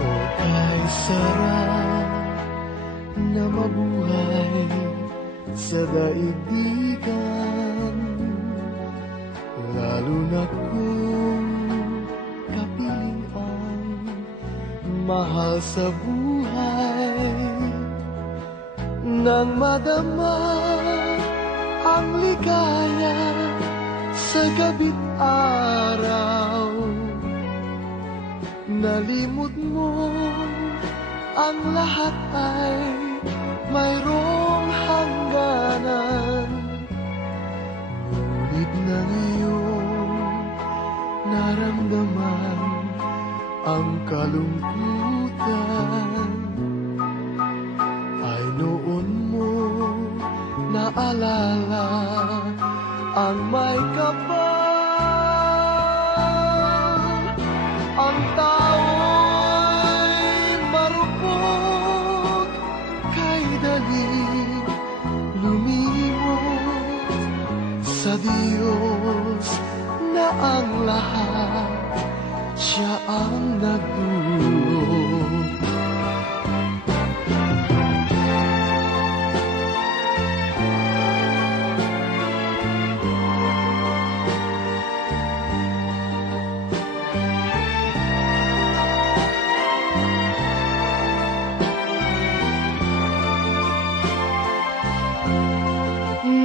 O kay sarap na mabuhay sa daigdigan, lalo na kung kapiling ang mahal sa buhay. Nang madama ang ligaya sa gabi't araw, nalimot mo ang lahat ay mayroong hangganan. Ngunit na ngayong naramdaman ang kalungkutan, ay noon mo naalala ang may kapal. Ang tao'y marupok, kay dali lumimot sa Diyos na ang lahat, siya ang nagdulot.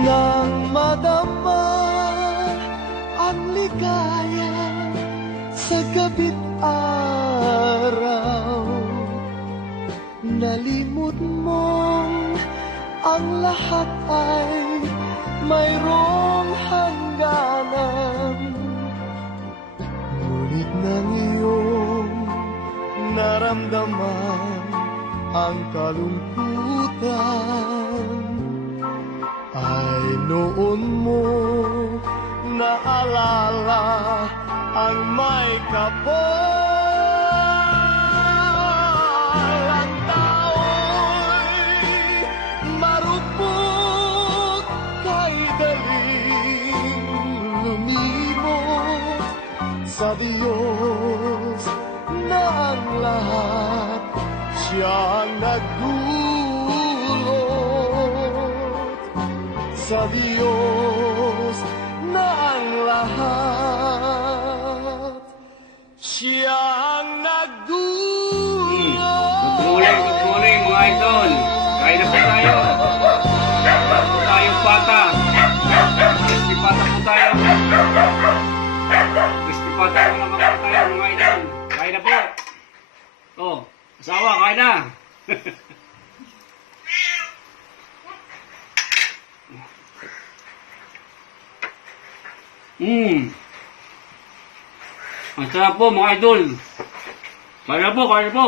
Nang madama ang ligaya sa gabi't araw, nalimot mong ang lahat ay mayroong hangganan. Ngunit nang iyong naramdaman ang kalungkutan, ay noon mo naalala ang may kapal. Ang tao'y marupok, kay daling lumimot sa Diyos na ang lahat, siya ang nagdulot. Sa Diyos na ang lahat, siya ang nagdulot. Good morning mga idol. Kain na po tayo. Kain po tayong pata. Crispy pata po tayo. Crispy pata po na makain tayo mga idol. Kain na po. Oh, asawa, kain na. Ang sarap po mga idol. Kain na po, kain na po.